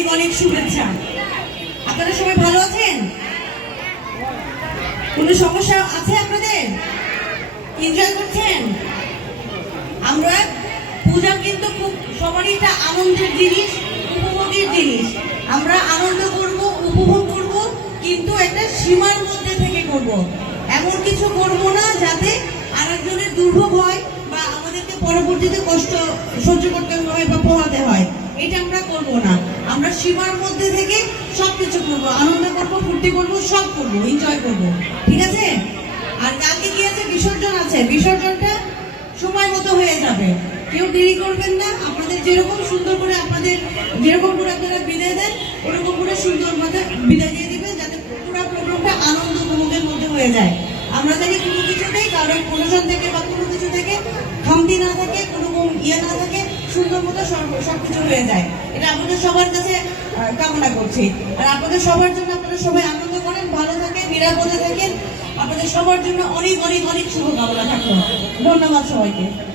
অনেক অনেক শুভেচ্ছা। আপনারা সবাই ভালো আছেন? কোনো সমস্যা আছে আপনাদের? এনজয় করছেন? আমরা পূজা কিন্তু খুব সবারই একটা আনন্দের জিনিস, উপভোগের জিনিস। আমরা আনন্দ করব, উপভোগ করব, কিন্তু একটা সীমার মধ্যে থেকে করব। এমন কিছু করব না যাতে আরেকজনের দুর্ভোগ হয় বা আমাদেরকে পরবর্তীতে কষ্ট সহ্য করতে হয় বা পোহাতে হয়। এটা আমরা করব না। আমরা সীমার মধ্যে থেকে সব কিছু করব, আনন্দ করব, ফুর্তি করব, সব করব এনজয় করব। ঠিক আছে? আর কালকে কি আছে? বিসর্জন আছে। বিসর্জনটা সময় মতো হয়ে যাবে। কেউ দেরি করবেন না। আপনাদের যেরকম সুন্দর করে আপনাদের, যেরকম করে আপনারা বিদায় দেন, ওরকম করে সুন্দর মতো বিদায় দিয়ে দিবেন, যাতে পুরো প্রোগ্রামটা আনন্দ উপভোগের মধ্যে হয়ে যায়। আমরা জানি কোনো কিছুতেই কারোর প্রশাসন থেকে বা কোনো কিছু থেকে খামতি না থাকে, কোনো ইয়ে না থাকে। সুন্দর মতো সব- সবকিছু হয়ে যায়। এটা আপনাদের সবার কাছে কামনা করছি। আর আপনাদের সবার জন্য আপনারা সবাই আনন্দ করেন, ভালো থাকেন, নিরাপদে থাকেন। আপনাদের সবার জন্য অনেক অনেক অনেক শুভকামনা থাকল। ধন্যবাদ সবাইকে।